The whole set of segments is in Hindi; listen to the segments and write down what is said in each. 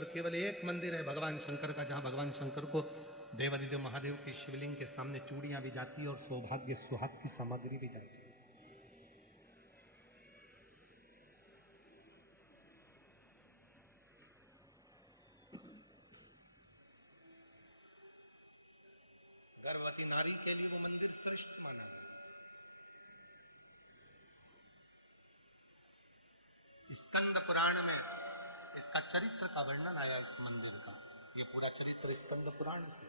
पर केवल एक मंदिर है भगवान शंकर का, जहां भगवान शंकर को देवादिदेव महादेव के शिवलिंग के सामने चूड़ियां भी जाती है और सौभाग्य सुहाग की सामग्री भी जाती है। गर्भवती नारी के लिए वो मंदिर श्रेष्ठ माना। स्कंद पुराण में इसका चरित्र का वर्णन आया इस मंदिर का। ये पूरा चरित्र स्कंद पुराण से।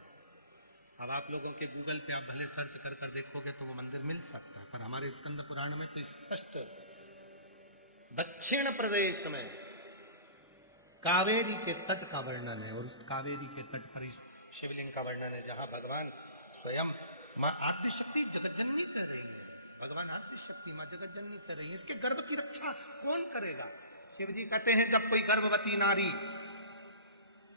अब आप लोगों के गूगल पे आप भले सर्च कर कर देखोगे तो वो मंदिर मिल सकता है, पर हमारे स्कंद पुराण में तो स्पष्ट दक्षिण प्रदेश में कावेरी के तट का वर्णन है, और उस कावेरी के तट पर इस शिवलिंग का वर्णन है, जहां भगवान स्वयं मां आद्यशक्ति जगतजननी कर रही है। भगवान आद्यशक्ति मां जगतजननी कर रही है। इसके गर्भ की रक्षा कौन करेगा? शिव जी कहते हैं जब कोई गर्भवती नारी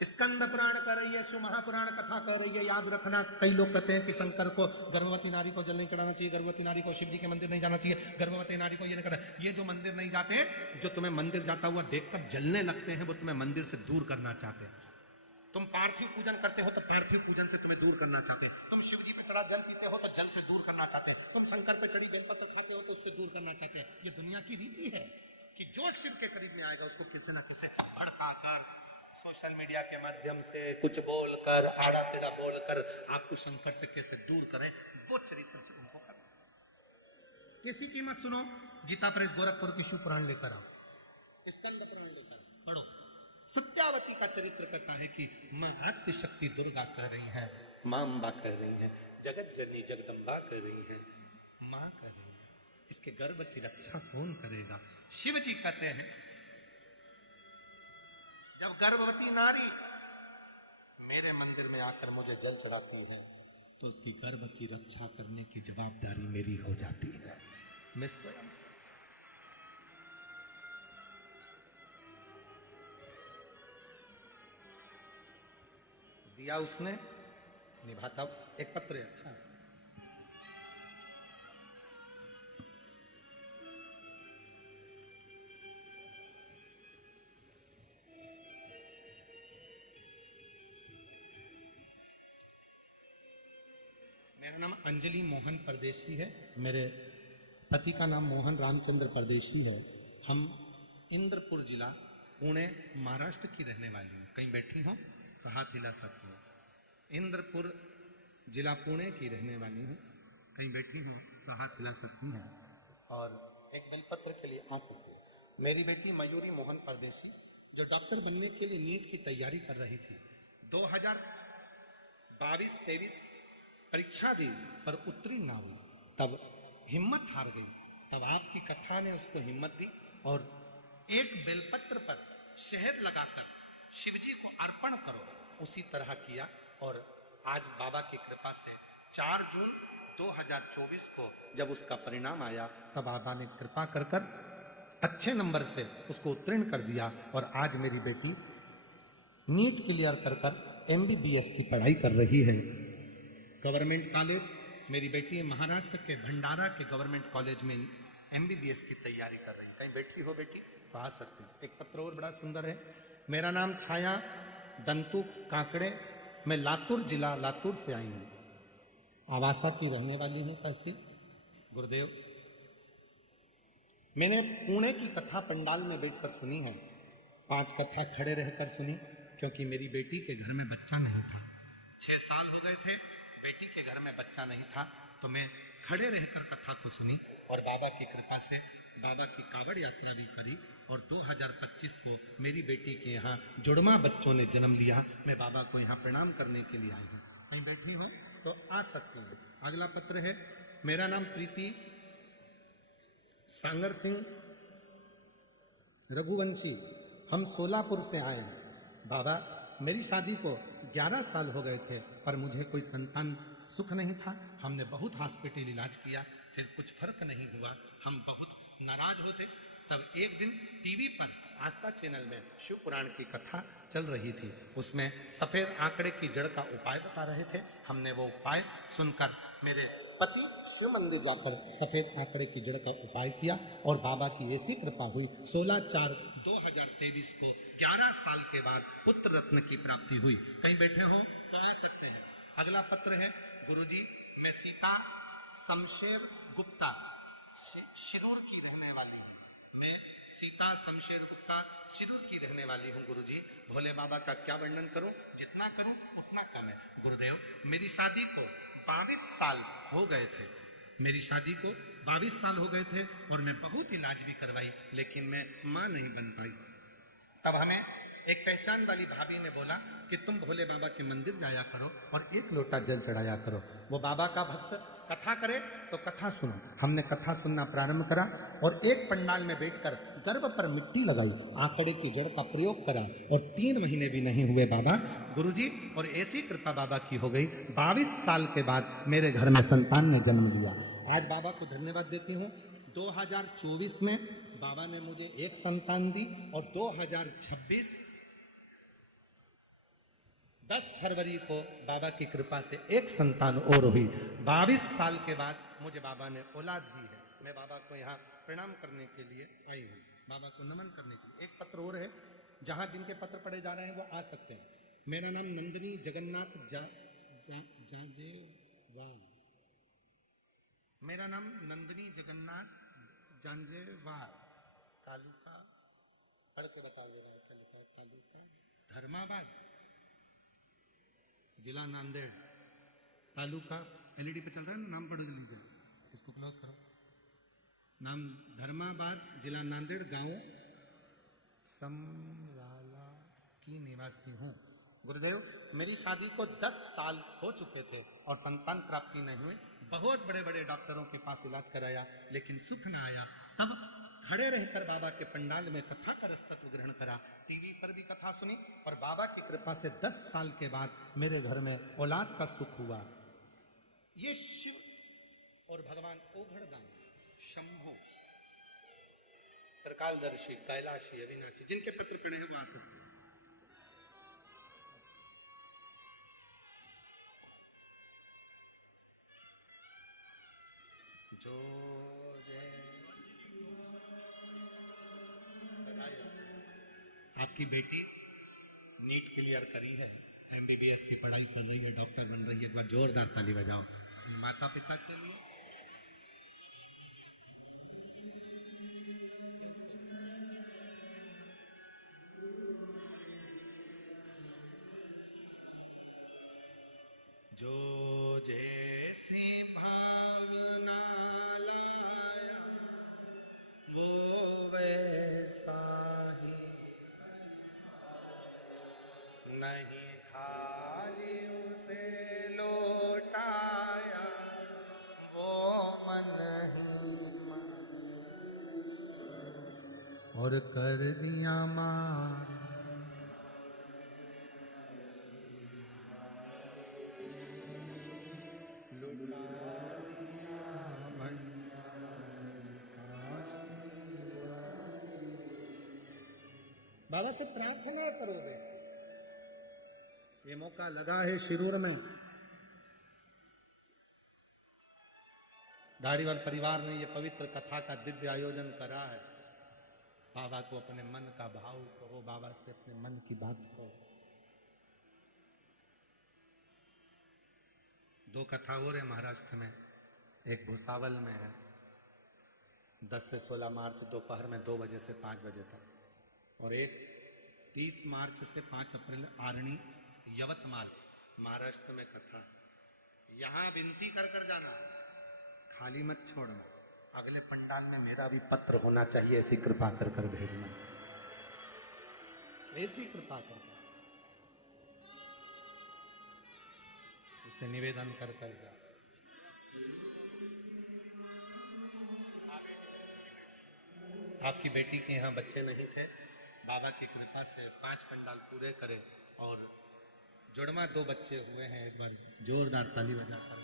स्कंद पुराण कर रही है, शिव महापुराण कथा कर रही है, याद रखना कई लोग कहते हैं कि शंकर को गर्भवती नारी को जल नहीं चढ़ाना चाहिए, गर्भवती नारी को शिव जी के मंदिर नहीं जाना चाहिए, गर्भवती नारी को ये नहीं करना। ये जो मंदिर नहीं जाते हैं, जो तुम्हें मंदिर जाता हुआ देखकर जलने लगते हैं, वो तुम्हें मंदिर से दूर करना चाहते हैं। तुम पार्थिव पूजन करते हो तो पार्थिव पूजन से तुम्हें दूर करना चाहते हैं। तुम शिव जी पे चढ़ा जल पीते हो तो जल से दूर करना चाहते हैं। तुम शंकर पे चढ़ी बेलपत्र खाते हो तो उससे दूर करना चाहते हैं। ये दुनिया की रीति है कि जो शिव के करीब में आएगा उसको किसी न किसी भड़काकर, सोशल मीडिया के माध्यम से कुछ बोलकर, आड़ा टेढ़ा बोलकर आपको शंकर से कैसे दूर करें, वो चरित्र से उनको करना। किसी की मत सुनो, गीता प्रेस गोरखपुर की शिव पुराण लेकर आओ, स्कंद पुराण लेकर पढ़ो। सत्यावती का चरित्र कहता है कि मां आद्यशक्ति दुर्गा कह रही है, मां अम्बा कह रही है, जगत जननी जगदम्बा कह रही है, मां कह रही है। इसके गर्भ की रक्षा कौन करेगा? शिव जी कहते हैं जब गर्भवती नारी मेरे मंदिर में आकर मुझे जल चढ़ाती है तो उसकी गर्भ की रक्षा करने की जवाबदारी मेरी हो जाती है। मैं स्वयं दिया उसने निभाता। एक पत्र है, अच्छा है। मेरा नाम अंजलि मोहन परदेशी है, मेरे पति का नाम मोहन रामचंद्र परदेशी है। हम इंद्रपुर जिला पुणे महाराष्ट्र की रहने वाली हूँ। कहीं बैठी हूँ तो हाथ हिला सकते हो। इंद्रपुर जिला पुणे की रहने वाली हूँ, कहीं बैठी हूँ तो हाथ हिला सकती हैं और एक बेलपत्र के लिए आ सकती है। मेरी बेटी मयूरी मोहन परदेशी जो डॉक्टर बनने के लिए नीट की तैयारी कर रही थी, 2022-23 परीक्षा दी पर उत्तीर्ण ना हुई, तब हिम्मत हार गई। तब आपकी कथा ने उसको हिम्मत दी और एक बेलपत्र पर शहद लगाकर शिव जी को अर्पण करो, उसी तरह किया। और आज बाबा की कृपा से 4 जून 2024 को जब उसका परिणाम आया तब बाबा ने कृपा कर कर अच्छे नंबर से उसको उत्तीर्ण कर दिया और आज मेरी बेटी नीट क्लियर कर कर MBBS की पढ़ाई कर रही है। गवर्नमेंट कॉलेज, मेरी बेटी महाराष्ट्र के भंडारा के गवर्नमेंट कॉलेज में MBBS की तैयारी कर रही है। कहीं बैठी हो बेटी तो आ सकती है। एक पत्र और बड़ा सुंदर है। मेरा नाम छाया दंतु काकड़े, मैं लातूर जिला लातूर से आई हूँ, आवासा की रहने वाली हूँ, तहसील गुरुदेव। मैंने पुणे की कथा पंडाल में बैठकर सुनी है, 5 कथा खड़े रहकर सुनी, क्योंकि मेरी बेटी के घर में बच्चा नहीं था। 6 साल हो गए थे, बेटी के घर में बच्चा नहीं था, तो मैं खड़े रहकर कथा को सुनी और बाबा की कृपा से बाबा की कावड़ यात्रा भी करी। और 2025 को मेरी बेटी के यहाँ जुड़वा बच्चों ने जन्म लिया। मैं बाबा को यहाँ प्रणाम करने के लिए आई हूँ। कहीं बैठी हो तो आ सकती हूँ। अगला पत्र है। मेरा नाम प्रीति सांगर सिंह रघुवंशी, हम सोलापुर से आए हैं। बाबा, मेरी शादी को 11 साल हो गए थे पर मुझे कोई संतान सुख नहीं था। हमने बहुत हॉस्पिटल इलाज किया, फिर कुछ फर्क नहीं हुआ। हम बहुत नाराज होते। तब एक दिन टीवी पर आस्था चैनल में शिव पुराण की कथा चल रही थी। उसमें सफेद आंकड़े की जड़ का उपाय बता रहे थे। हमने वो उपाय सुनकर मेरे पति शिव मंदिर जाकर सफेद आंकड़े की जड़ का उपाय किया और बाबा की ऐसी कृपा हुई। 16/4/2023 2023 को 11 साल के बाद पुत्र रत्न की प्राप्ति हुई। कहीं बैठे हो तो आ सकते हैं। अगला पत्र है, गुरुजी मैं सीता शमशेर गुप्ता शिरूर की रहने वाली हूँ। मैं सीता शमशेर गुप्ता शिरूर की रहने वाली हूँ गुरुजी। भोले बाबा का क्या वर्णन करूं, जितना करूं उतना कम है। गुरुदेव मेरी शादी को 22 साल हो गए थे, मेरी शादी को 22 साल हो गए थे और मैं बहुत इलाज भी करवाई, लेकिन मैं मां नहीं बन पाई। तब हमें एक पहचान वाली भाभी ने बोला कि तुम भोले बाबा के मंदिर जाया करो और एक लोटा जल चढ़ाया करो। वो बाबा का भक्त कथा करे तो कथा सुनो। हमने कथा सुनना प्रारंभ करा और एक पंडाल में बैठकर गर्भ पर मिट्टी लगाई, आंकड़े की जड़ का प्रयोग करा और 3 महीने भी नहीं हुए बाबा गुरुजी, और ऐसी कृपा बाबा की हो गई। 22 साल के बाद मेरे घर में संतान ने जन्म लिया। आज बाबा को धन्यवाद देती हूँ। 2024 में बाबा ने मुझे एक संतान दी और 2026 10 फरवरी को बाबा की कृपा से एक संतान और हुई। 22 साल के बाद मुझे बाबा ने औलाद दी है। मैं बाबा को यहाँ प्रणाम करने के लिए आई हूँ, बाबा को नमन करने के लिए। एक पत्र और है, जहां जिनके पत्र पढ़े जा रहे हैं वो आ सकते हैं। मेरा नाम नंदिनी जगन्नाथ जांजेवार। मेरा नाम नंदिनी जगन्नाथ जांजेवार, तालुका पढ़ के बता दे रहा है, तालुका धर्माबाद, जिला नांदेड़, तालुका एलईडी पे चल रहा है ना, नाम पढ़ लीजिए, इसको क्लोज करो। नाम धर्माबाद, जिला नांदेड़, गांव समराला की निवासी हूँ। गुरुदेव मेरी शादी को 10 साल हो चुके थे और संतान प्राप्ति नहीं हुई। बहुत बड़े बड़े डॉक्टरों के पास इलाज कराया लेकिन सुख न आया। तब खड़े रहकर बाबा के पंडाल में कथा का रसतत्व ग्रहण करा, टीवी पर भी कथा सुनी और बाबा की कृपा से 10 साल के बाद मेरे घर में औलाद का सुख हुआ। ये शिव और भगवान ओघड़दान, शंभो, त्रिकालदर्शी, कैलाशी, अविनाशी, जिनके पत्र पड़े हैं वो आ सकते हैं। जो आपकी बेटी नीट क्लियर करी है, एमबीबीएस की पढ़ाई कर रही है, डॉक्टर बन रही है, एक बार जोरदार ताली बजाओ माता पिता के लिए। जो जैसी भावना लाया वो वैसा ही, नहीं खाली उसे लौटाया वो मन ही मन, और कर दिया मान बाबा से प्रार्थना करो बेटा। ये मौका लगा है शिरूर में, धारीवाल परिवार ने ये पवित्र कथा का दिव्य आयोजन करा है। बाबा को अपने मन का भाव कहो, बाबा से अपने मन की बात कहो। 2 कथा और है महाराष्ट्र में, एक भुसावल में है 10 से 16 मार्च दोपहर में 2 बजे से 5 बजे तक, और एक 30 मार्च से 5 अप्रैल आरणी यवतमाल महाराष्ट्र में कथा। यहां विनती कर कर जाना, खाली मत छोड़ना। अगले पंडाल में मेरा भी पत्र होना चाहिए, ऐसी कृपा कर कर भेजना, ऐसी कृपा कर उससे निवेदन कर कर जा। आपकी बेटी के यहाँ बच्चे नहीं थे, बाबा की कृपा से 5 पंडाल पूरे करे और जोड़मा 2 बच्चे हुए हैं। एक बार जोरदार ताली बजाकर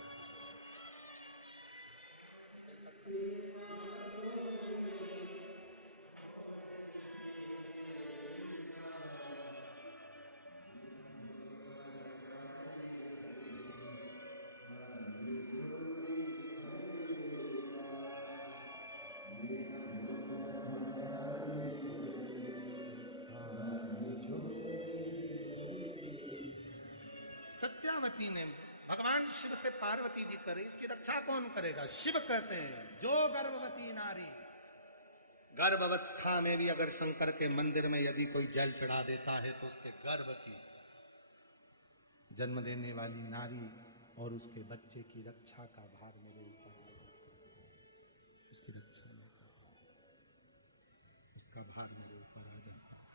पार्वती ने, भगवान शिव से पार्वती जी करे, इसकी रक्षा कौन करेगा? शिव कहते हैं जो गर्भवती नारी, गर्भावस्था में भी अगर शंकर के मंदिर में यदि कोई जल चढ़ा देता है तो उसके गर्भ की, जन्म देने वाली नारी और उसके बच्चे की रक्षा का भार मेरे ऊपर है। उसकी रक्षा में उसका भार मेरे ऊपर आ जाता है।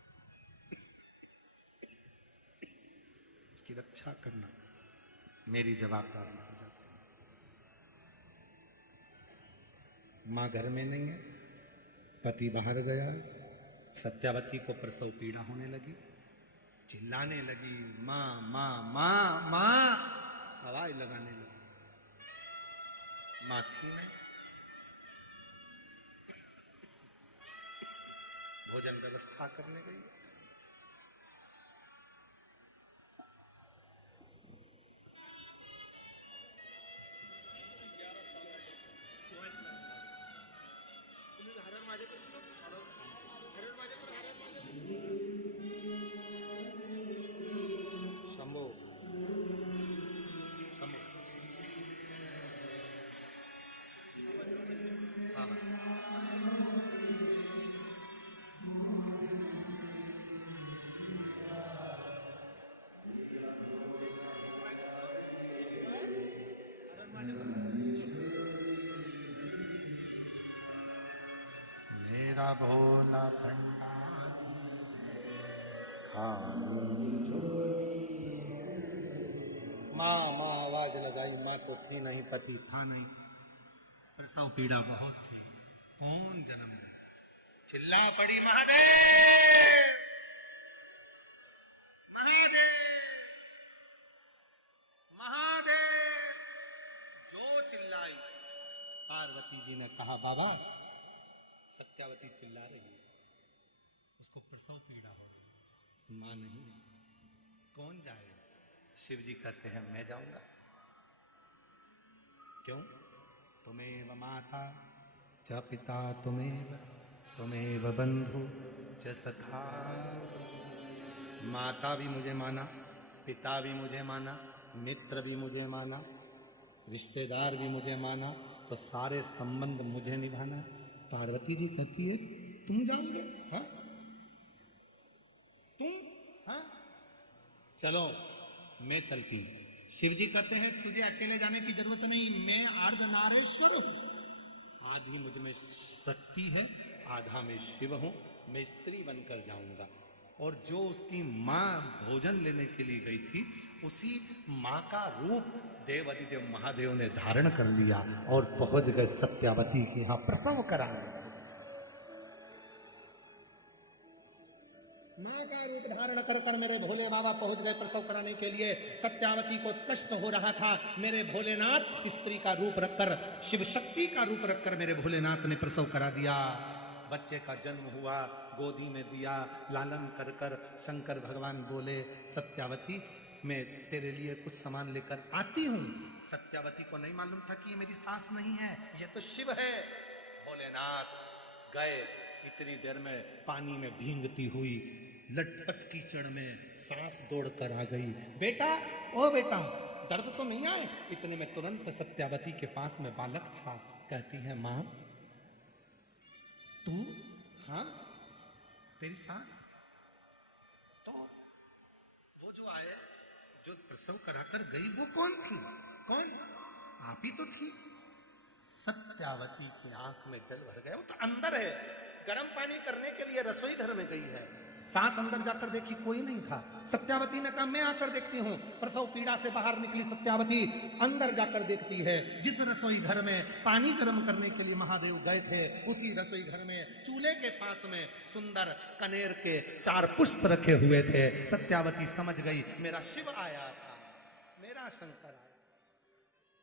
उसकी रक्षा करना मेरी जवाबदारी हो जाती है। मां घर में नहीं है, पति बाहर गया, सत्यावती को प्रसव पीड़ा होने लगी, चिल्लाने लगी, मां मां मां मां, आवाज लगाने लगी। मां थी नहीं, भोजन व्यवस्था करने गई। शंभो शंभो हाँ मेरा भोला भंडार खाली झोली। माँ माँ आवाज लगाई, माँ तो थी नहीं, पति था नहीं, प्रसव पीड़ा बहुत थी, कौन जन्म दे? चिल्ला पड़ी, महादेव महादेव महादेव। जो चिल्लाई, पार्वती जी ने कहा बाबा सत्यावती चिल्ला रही है, उसको प्रसव पीड़ा हो रही। मां नहीं, कौन जाएगा? शिव जी कहते हैं मैं जाऊंगा। क्यों? तुमेव माता च पिता तुमेव बंधु च सखा। माता भी मुझे माना, पिता भी मुझे माना, मित्र भी मुझे माना, रिश्तेदार भी मुझे माना, तो सारे संबंध मुझे निभाना। पार्वती जी कहती है तुम जाओगे? हाँ तुम? हाँ चलो मैं चलती। शिव जी कहते हैं तुझे अकेले जाने की जरूरत नहीं, मैं अर्धनारेश्वर हूं। आधी मुझ में शक्ति है, आधा में शिव हूं, मैं स्त्री बनकर जाऊंगा। और जो उसकी मां भोजन लेने के लिए गई थी, उसी मां का रूप देव अधिदेव महादेव ने धारण कर लिया और पहुंच गए सत्यावती के यहां प्रसव कराने। मां का रूप धारण कर कर मेरे भोले बाबा पहुंच गए प्रसव कराने के लिए। सत्यावती को कष्ट हो रहा था, मेरे भोलेनाथ स्त्री का रूप रखकर, शिव शक्ति का रूप रखकर मेरे भोलेनाथ ने प्रसव करा दिया। बच्चे का जन्म हुआ, गोदी में दिया, लालन कर कर शंकर भगवान बोले सत्यावती मैं तेरे लिए कुछ सामान लेकर आती हूं। सत्यावती को नहीं मालूम था कि ये मेरी सास नहीं है, ये तो शिव है। भोलेनाथ गए, इतनी देर में पानी में भींगती हुई लटपट कीचड़ में सांस दौड़कर आ गई। बेटा, ओ बेटा, दर्द तो नहीं आए? इतने में तुरंत सत्यावती के पास में बालक था। कहती है मां तू? हाँ तेरी सास? तो वो जो आए, जो प्रसव कराकर गई, वो कौन थी? कौन? आप ही तो थी। सत्यावती की आंख में जल भर गया। वो तो अंदर है, गर्म पानी करने के लिए रसोई घर में गई है। सांस अंदर जाकर देखी, कोई नहीं था। सत्यावती ने कहा मैं आकर देखती हूँ। प्रसव पीड़ा से बाहर निकली सत्यावती, अंदर जाकर देखती है जिस रसोई घर में पानी गर्म करने के लिए महादेव गए थे, उसी रसोई घर में चूल्हे के पास में सुंदर कनेर के 4 पुष्प रखे हुए थे। सत्यावती समझ गई मेरा शिव आया था, मेरा शंकर आया।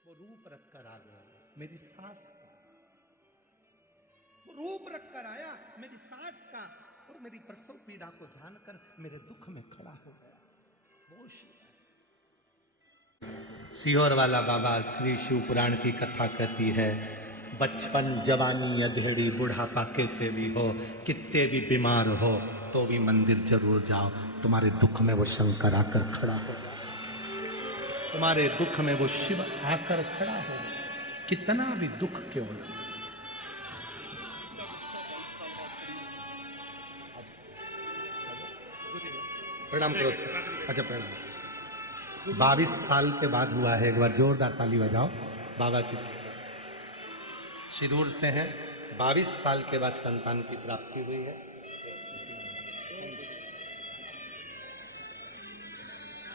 वो रूप रखकर आ गया, मेरी सास का वो रूप रखकर आया, मेरी सास का, और मेरी प्रसव पीड़ा को जानकर मेरे दुख में खड़ा हो गया। वो शिव है। सीहोर वाला बाबा श्री शिव पुराण की कथा कहती है, बचपन जवानी अधेड़ी बुढ़ापा कैसे भी हो, कितने भी बीमार हो तो भी मंदिर जरूर जाओ, तुम्हारे दुख में वो शंकर आकर खड़ा हो जाए। तुम्हारे दुख में वो शिव आकर खड़ा हो, कितना भी दुख क्यों न। प्रणाम करो। अच्छा प्रणाम। 22 साल के बाद हुआ है, एक बार जोरदार ताली बजाओ बाबा की। शिरूर से हैं, 22 साल के बाद संतान की प्राप्ति हुई है।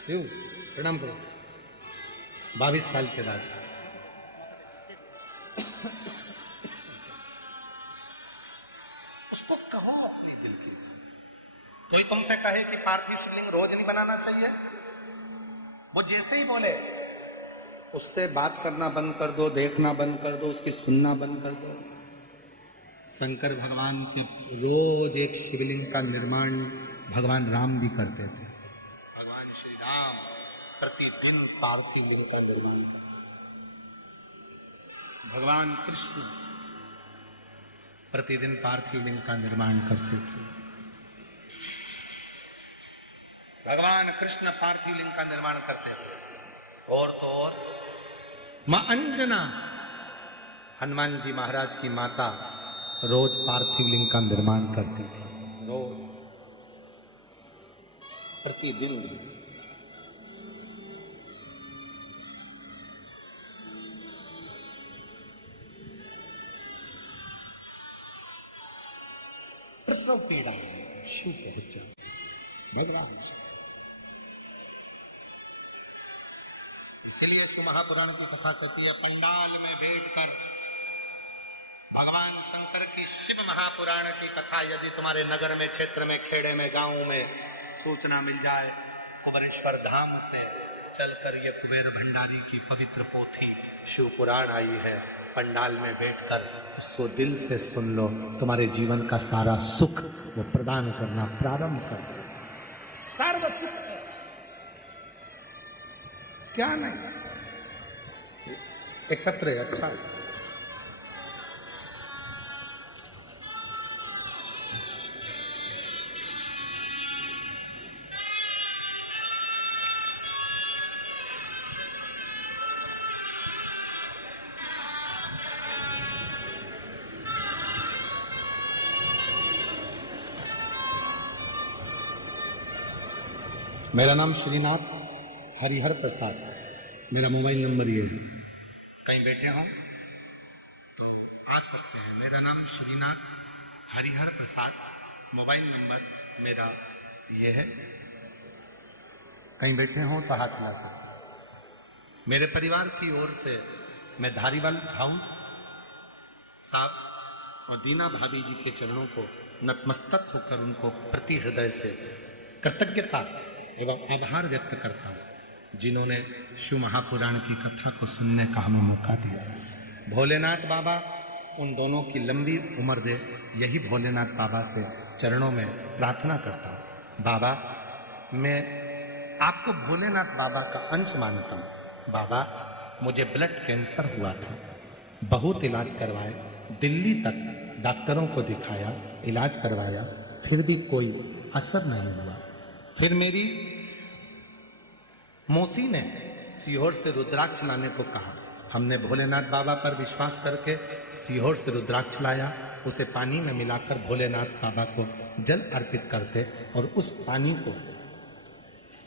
शिव प्रणाम करो। 22 साल के बाद उसको कहो अपने दिल की। कोई तुमसे कहे कि पार्थिव शिवलिंग रोज नहीं बनाना चाहिए, वो जैसे ही बोले उससे बात करना बंद कर दो, देखना बंद कर दो, उसकी सुनना बंद कर दो। शंकर भगवान के रोज एक शिवलिंग का निर्माण भगवान राम भी करते थे। भगवान श्री राम प्रतिदिन पार्थिव लिंग का निर्माण करते। भगवान कृष्ण प्रतिदिन पार्थिव लिंग का निर्माण करते थे। भगवान कृष्ण पार्थिव लिंग का निर्माण करते थे। और तो और मां अंजना हनुमान जी महाराज की माता रोज पार्थिव लिंग का निर्माण करती थी, रोज प्रतिदिन। प्रसव पीड़ा शिव पहुंच भगवान से। इसलिए सुमहापुराण की कथा कहती है, पंडाल में बैठकर भगवान शंकर की शिव महापुराण की कथा यदि तुम्हारे नगर में, क्षेत्र में, खेड़े में, गांव में सूचना मिल जाए, कुबेरेश्वर धाम से चलकर ये कुबेर भंडारी की पवित्र पोथी शिव पुराण आई है, पंडाल में बैठकर उसको दिल से सुन लो, तुम्हारे जीवन का सारा सुख वो प्रदान करना प्रारंभ कर दे। सर्व सुख है, क्या नहीं, एकत्र है, अच्छा है। मेरा नाम श्रीनाथ हरिहर प्रसाद, मेरा मोबाइल नंबर ये है। कहीं बैठे हो तो आ सकते हैं। मेरा नाम श्रीनाथ हरिहर प्रसाद, मोबाइल नंबर मेरा ये है। कहीं बैठे हो तो हाथ हिला सकते हैं। मेरे परिवार की ओर से मैं धारीवाल हाउस साहब और दीना भाभी जी के चरणों को नतमस्तक होकर उनको प्रति हृदय से कृतज्ञता एवं आभार व्यक्त करता हूं, जिन्होंने शिव महापुराण की कथा को सुनने का हमें मौका दिया। भोलेनाथ बाबा उन दोनों की लंबी उम्र दे, यही भोलेनाथ बाबा से चरणों में प्रार्थना करता हूं। बाबा, मैं आपको भोलेनाथ बाबा का अंश मानता हूं। बाबा, मुझे ब्लड कैंसर हुआ था, बहुत इलाज करवाए, दिल्ली तक डॉक्टरों को दिखाया, इलाज करवाया, फिर भी कोई असर नहीं हुआ। फिर मेरी मौसी ने सीहोर से रुद्राक्ष लाने को कहा। हमने भोलेनाथ बाबा पर विश्वास करके सीहोर से रुद्राक्ष लाया, उसे पानी में मिलाकर भोलेनाथ बाबा को जल अर्पित करते और उस पानी को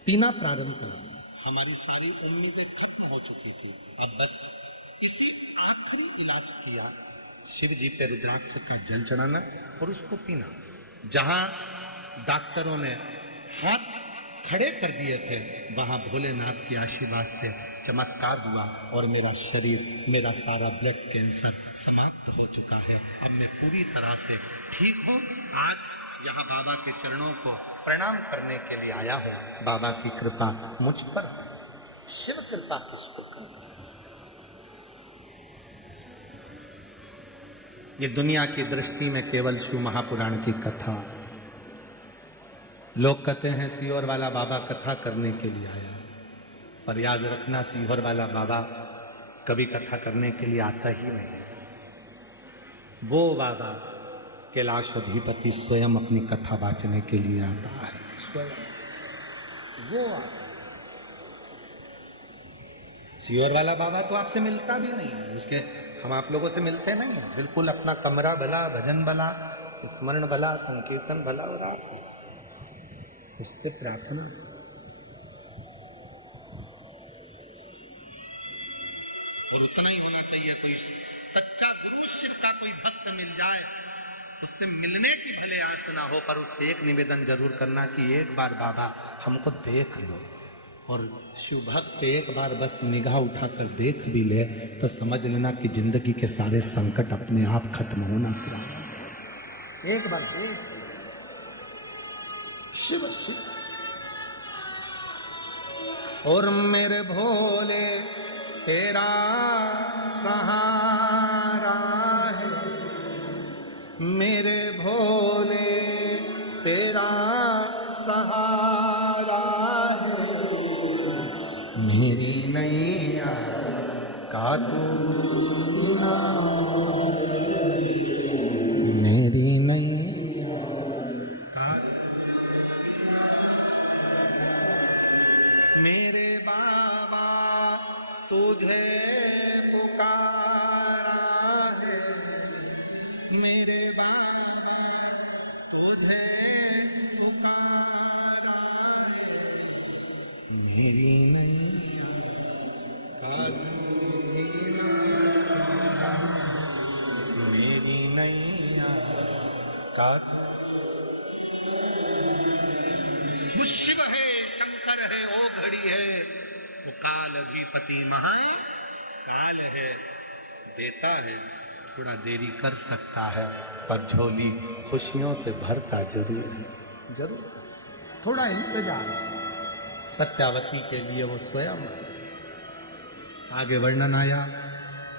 पीना प्रारंभ किया। हमारी सारी उम्मीदें खत्म हो चुकी थी, अब बस इसी आखिरी इलाज किया, शिव जी पे रुद्राक्ष का जल चढ़ाना और उसको पीना। जहां डॉक्टरों ने हाथ खड़े कर दिए थे, वहां भोलेनाथ के आशीर्वाद से चमत्कार हुआ और मेरा शरीर, मेरा सारा ब्लड कैंसर समाप्त हो चुका है। अब मैं पूरी तरह से ठीक हूं। आज यहाँ बाबा के चरणों को प्रणाम करने के लिए आया हूं। बाबा की कृपा मुझ पर, शिव कृपा किसको कर। ये दुनिया की दृष्टि में केवल शिव महापुराण की कथा। लोग कहते हैं सीहोर वाला बाबा कथा करने के लिए आया, पर याद रखना सीहोर वाला बाबा कभी कथा करने के लिए आता ही नहीं। वो बाबा कैलाशोधिपति स्वयं अपनी कथा बांटने के लिए आता है, स्वयं वो आता। सियोर वाला बाबा तो आपसे मिलता भी नहीं है, उसके हम आप लोगों से मिलते नहीं है। बिल्कुल अपना कमरा भला, भजन भला, स्मरण भला, संकीर्तन भला, और आप उससे प्रार्थना। और उतना ही होना चाहिए, कोई सच्चा गुरु शिव का कोई भक्त मिल जाए, उससे मिलने की भले आस ना हो, पर उससे एक निवेदन जरूर करना कि एक बार बाबा हमको देख लो। और शिव भक्त एक बार बस निगाह उठाकर देख भी ले तो समझ लेना कि जिंदगी के सारे संकट अपने आप खत्म होना प्रारंभ। एक बार देख शिव शिव। और मेरे भोले तेरा सहारा है, मेरे भोले तेरा सहारा है, मेरी नैया का तू मेरी नैया का, मेरे बाबा तुझे पुकारा है, मेरे बाबा तुझे पुकारा है, मेरी नैया का मेरी नैया का। वो शिव है, शंकर है, ओ घड़ी है, वो काल अधिपति महा काल है, देता है, थोड़ा देरी कर सकता है, पर झोली खुशियों से भरता जरूर है, जरूर। थोड़ा इंतजार सत्यावती के लिए वो स्वयं। आगे वर्णन आया,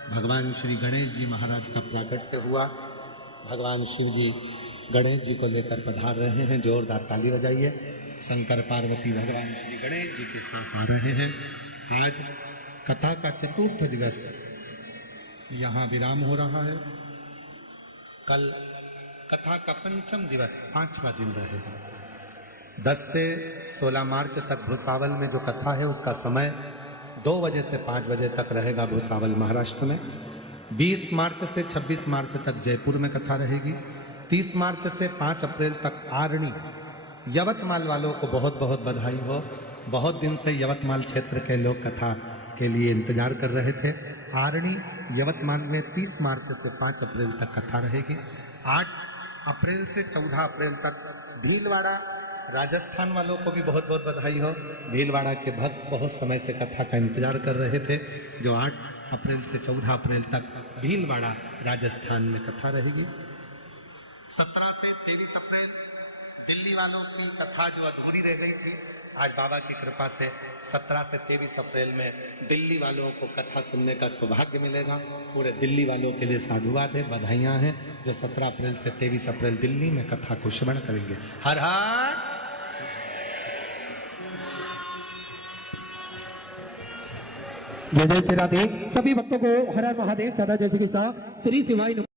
भगवान श्री गणेश जी महाराज का प्राकट्य हुआ। भगवान शिव जी गणेश जी को लेकर पधार रहे हैं, जोरदार ताली बजाइए। शंकर पार्वती भगवान श्री गणेश जी के साथ आ रहे हैं। आज कथा का चतुर्थ दिवस यहाँ विराम हो रहा है। कल कथा का पंचम दिवस 5वां दिन रहेगा। 10 से 16 मार्च तक भुसावल में जो कथा है उसका समय 2 बजे से 5 बजे तक रहेगा भुसावल महाराष्ट्र में। 20 मार्च से 26 मार्च तक जयपुर में कथा रहेगी। 30 मार्च से 5 अप्रैल तक आरणी। यवतमाल वालों को बहुत बहुत बधाई हो। बहुत दिन से यवतमाल क्षेत्र के लोग कथा के लिए इंतजार कर रहे थे। आरणी यवतमाल में 30 मार्च से 5 अप्रैल तक कथा रहेगी। 8 अप्रैल से 14 अप्रैल तक भीलवाड़ा। राजस्थान वालों को भी बहुत बहुत बधाई हो। भीलवाड़ा के भक्त बहुत समय से कथा का इंतजार कर रहे थे। जो 8 अप्रैल से 14 अप्रैल तक भीलवाड़ा राजस्थान में कथा रहेगी। 17 से 23 अप्रैल दिल्ली वालों की कथा जो अधूरी रह गई थी, आज बाबा की कृपा से 17 से 23 अप्रैल में दिल्ली वालों को कथा सुनने का सौभाग्य मिलेगा। पूरे दिल्ली वालों के लिए साधुवाद है, बधाइयां हैं जो 17 अप्रैल से 23 अप्रैल दिल्ली में कथा को श्रवण करेंगे। हर हर जय जय श्री राधे। सभी भक्तों को हर हर महादेव, सदा जय श्री कृष्ण, श्री शिवाय नमः।